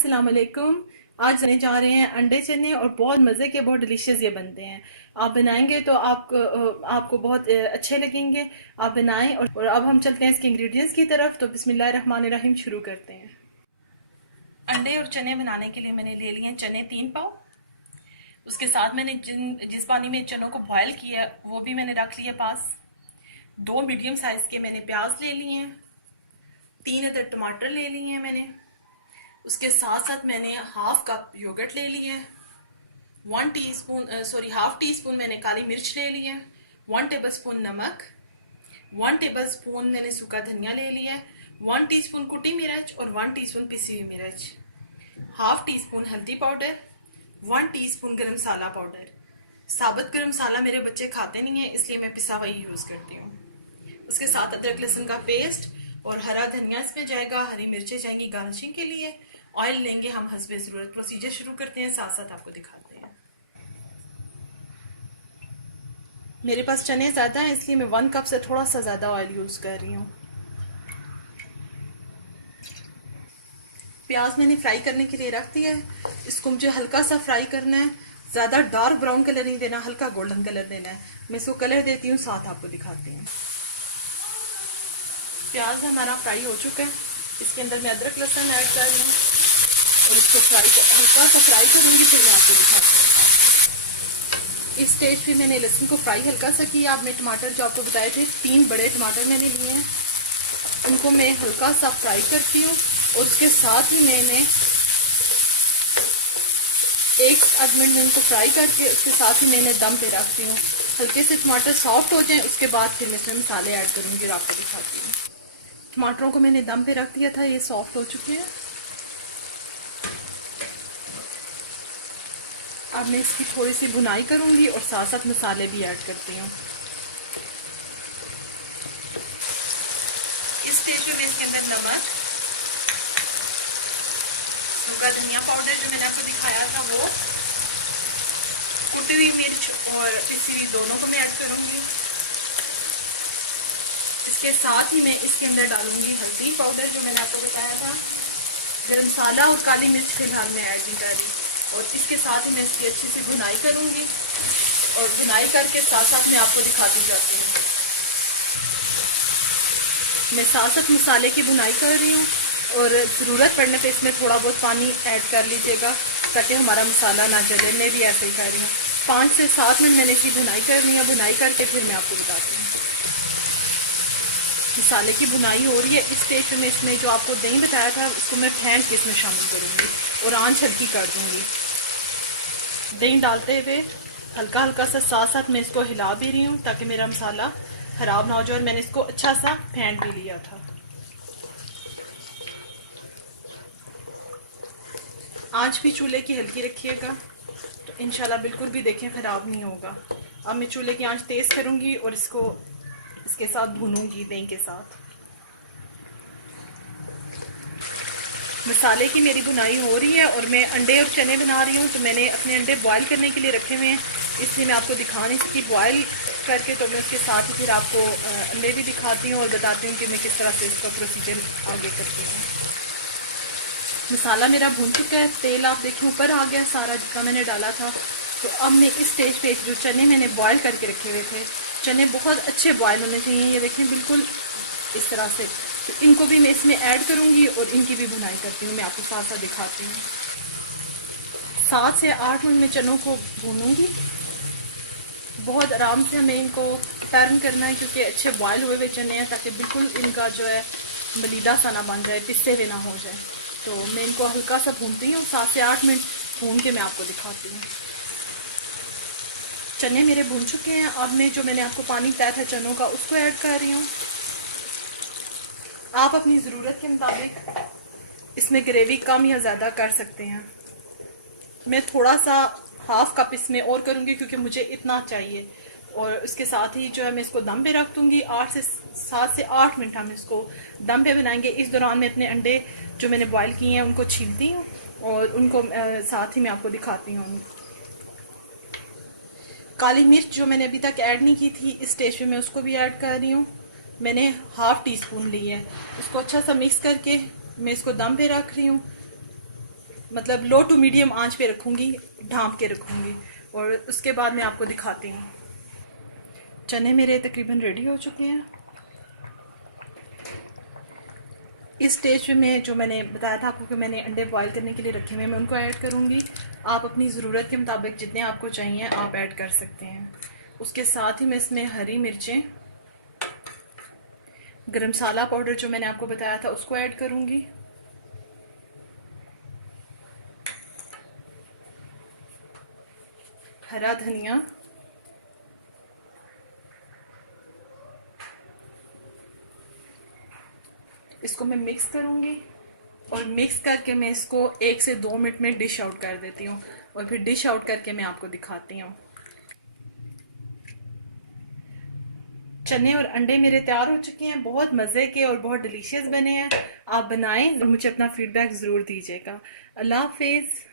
अस्सलाम वालेकुम। आज बनने जा रहे हैं अंडे चने और बहुत मज़े के, बहुत डिलीशियस ये बनते हैं। आप बनाएंगे तो आपको बहुत अच्छे लगेंगे। आप बनाएं और अब हम चलते हैं इसके इंग्रेडिएंट्स की तरफ। तो बिस्मिल्लाहिर्रहमानिर्रहीम शुरू करते हैं। अंडे और चने बनाने के लिए मैंने ले लिए हैं चने 3 पाव। उसके साथ मैंने जिस पानी में चनों को बॉयल किया वो भी मैंने रख लिया पास। 2 मीडियम साइज के मैंने प्याज ले लिए हैं। 3 अदर टमाटर ले लिए हैं मैंने। उसके साथ साथ मैंने हाफ कप योगर्ट ले लिया है। 1 टी स्पून मैंने काली मिर्च ले ली है। 1 टेबल स्पून नमक। 1 टेबल स्पून मैंने सूखा धनिया ले लिया है। 1 टीस्पून कुटी मिर्च और 1 टीस्पून पिसी हुई मिर्च। हाफ टी स्पून हल्दी पाउडर। 1 टीस्पून गरम मसाला पाउडर। साबुत गरम मसाला मेरे बच्चे खाते नहीं है, इसलिए मैं पिसा हुआ ही यूज करती हूँ। उसके साथ अदरक लहसुन का पेस्ट और हरा धनिया इसमें जाएगा। हरी मिर्चें जाएंगी गार्निशिंग के लिए। ऑयल लेंगे हम हस्बे जरूरत। प्रोसीजर शुरू करते हैं, साथ साथ आपको दिखाते हैं। मेरे पास चने ज़्यादा हैं, इसलिए मैं 1 कप से थोड़ा सा ज़्यादा ऑयल यूज़ कर रही हूँ। प्याज मैंने फ्राई करने के लिए रख दिया है। इसको मुझे हल्का सा फ्राई करना है, ज़्यादा डार्क ब्राउन कलर नहीं देना, हल्का गोल्डन कलर देना है। मैं इसको कलर देती हूँ, साथ आपको दिखाती हूँ। प्याज हमारा फ्राई हो चुका है। इसके अंदर मैं अदरक लहसुन ऐड कर रही हूँ और इसको हल्का सा फ्राई करूँगी, फिर मैं आपको दिखाती हूँ। इस स्टेज पे मैंने लहसुन को फ्राई हल्का सा किया। अब मैं टमाटर जो आपको बताए थे, 3 बड़े टमाटर मैंने लिए हैं, उनको मैं हल्का सा फ्राई करती हूँ और उसके साथ ही मैंने 1 आध मिनट में उनको फ्राई करके उसके साथ ही मैंने दम पे रखती हूँ। हल्के से टमाटर सॉफ्ट हो जाएं, उसके बाद फिर मैं इसमें मसाले ऐड करूँगी और आपको दिखाती हूँ। टमाटरों को मैंने दम पे रख दिया था, ये सॉफ्ट हो चुके हैं। अब मैं इसकी थोड़ी सी भुनाई करूंगी और साथ साथ मसाले भी ऐड करती हूँ। इस स्टेज पे मैं इसके अंदर नमक, सूखा धनिया पाउडर जो मैंने आपको दिखाया था वो, कुटी हुई मिर्च और पिसी हुई दोनों को मैं ऐड करूंगी। इसके साथ ही मैं इसके अंदर डालूंगी हल्दी पाउडर जो मैंने आपको बताया था। गरम मसाला और काली मिर्च फिलहाल मैं ऐड नहीं कर रही। और इसके साथ ही मैं इसकी अच्छी सी भुनाई करूंगी और भुनाई करके साथ साथ मैं आपको दिखाती जाती हूँ। मैं साथ साथ मसाले की भुनाई कर रही हूँ और ज़रूरत पड़ने पे इसमें थोड़ा बहुत पानी ऐड कर लीजिएगा ताकि हमारा मसाला ना जले। मैं भी ऐसे ही कर रही हूँ। 5 से 7 मिनट मैंने इसकी भुनाई करनी है। भुनाई करके फिर मैं आपको बताती हूँ। मसाले की भुनाई हो रही है। इस स्टेज में इसमें जो आपको दही बताया था उसको मैं फेंट के इसमें शामिल करूँगी और आंच हल्की कर दूँगी। दही डालते हुए हल्का हल्का सा साथ साथ मैं इसको हिला भी रही हूँ ताकि मेरा मसाला ख़राब ना हो जाए। और मैंने इसको अच्छा सा फेंट भी लिया था। आंच भी चूल्हे की हल्की रखिएगा तो इंशाल्लाह बिल्कुल भी देखें ख़राब नहीं होगा। अब मैं चूल्हे की आंच तेज़ करूँगी और इसको इसके साथ भूनूंगी दही के साथ। मसाले की मेरी भुनाई हो रही है और मैं अंडे और चने बना रही हूँ। तो मैंने अपने अंडे बॉयल करने के लिए रखे हुए हैं, इसलिए मैं आपको दिखा नहीं सकी बॉयल करके। तो मैं उसके साथ ही फिर आपको अंडे भी दिखाती हूँ और बताती हूँ कि मैं किस तरह से इसका प्रोसीजर आगे करती हूँ। मसाला मेरा भून चुका है, तेल आप देखें ऊपर आ गया सारा जितना मैंने डाला था। तो अब मैं इस स्टेज पे जो चने मैंने बॉयल करके रखे हुए थे, चने बहुत अच्छे बॉयल होने चाहिए, ये देखें बिल्कुल इस तरह से। तो इनको भी मैं इसमें ऐड करूँगी और इनकी भी भुनाई करती हूँ। मैं आपको साथ साथ दिखाती हूँ। 7 से 8 मिनट में चनों को भूनूंगी। बहुत आराम से हमें इनको टर्न करना है क्योंकि अच्छे बॉयल हुए हुए चने हैं, ताकि बिल्कुल इनका जो है मलीदा सा ना बन जाए, पिसते हुए ना हो जाए। तो मैं इनको हल्का सा भूनती हूँ। 7 से 8 मिनट भून के मैं आपको दिखाती हूँ। चने मेरे भून चुके हैं। अब मैं जो मैंने आपको पानी बताया था चनों का उसको ऐड कर रही हूँ। आप अपनी ज़रूरत के मुताबिक इसमें ग्रेवी कम या ज़्यादा कर सकते हैं। मैं थोड़ा सा हाफ कप इसमें और करूँगी क्योंकि मुझे इतना चाहिए। और उसके साथ ही जो है मैं इसको दम पे रख दूँगी। 7 से 8 मिनट हम इसको दम पे बनाएंगे। इस दौरान मैं अपने अंडे जो मैंने बॉयल किए हैं उनको छीलती हूँ और उनको साथ ही मैं आपको दिखाती हूँ। काली मिर्च जो मैंने अभी तक ऐड नहीं की थी, इस स्टेज पे मैं उसको भी ऐड कर रही हूँ। मैंने हाफ टी स्पून ली है। इसको अच्छा सा मिक्स करके मैं इसको दम पे रख रही हूँ। मतलब लो टू मीडियम आंच पे रखूँगी, ढाँप के रखूँगी, और उसके बाद मैं आपको दिखाती हूँ। चने मेरे तकरीबन रेडी हो चुके हैं। इस स्टेज पे मैं जो मैंने बताया था आपको कि मैंने अंडे बॉईल करने के लिए रखे हुए हैं, मैं उनको ऐड करूँगी। आप अपनी ज़रूरत के मुताबिक जितने आपको चाहिए आप ऐड कर सकते हैं। उसके साथ ही मैं इसमें हरी मिर्चें, गरम मसाला पाउडर जो मैंने आपको बताया था उसको ऐड करूँगी, हरा धनिया, इसको मैं मिक्स करूँगी, और मिक्स करके मैं इसको 1 से 2 मिनट में डिश आउट कर देती हूँ, और फिर डिश आउट करके मैं आपको दिखाती हूँ। चने और अंडे मेरे तैयार हो चुके हैं, बहुत मज़े के और बहुत डिलीशियस बने हैं। आप बनाएं और मुझे अपना फीडबैक ज़रूर दीजिएगा। अल्लाह हाफिज़।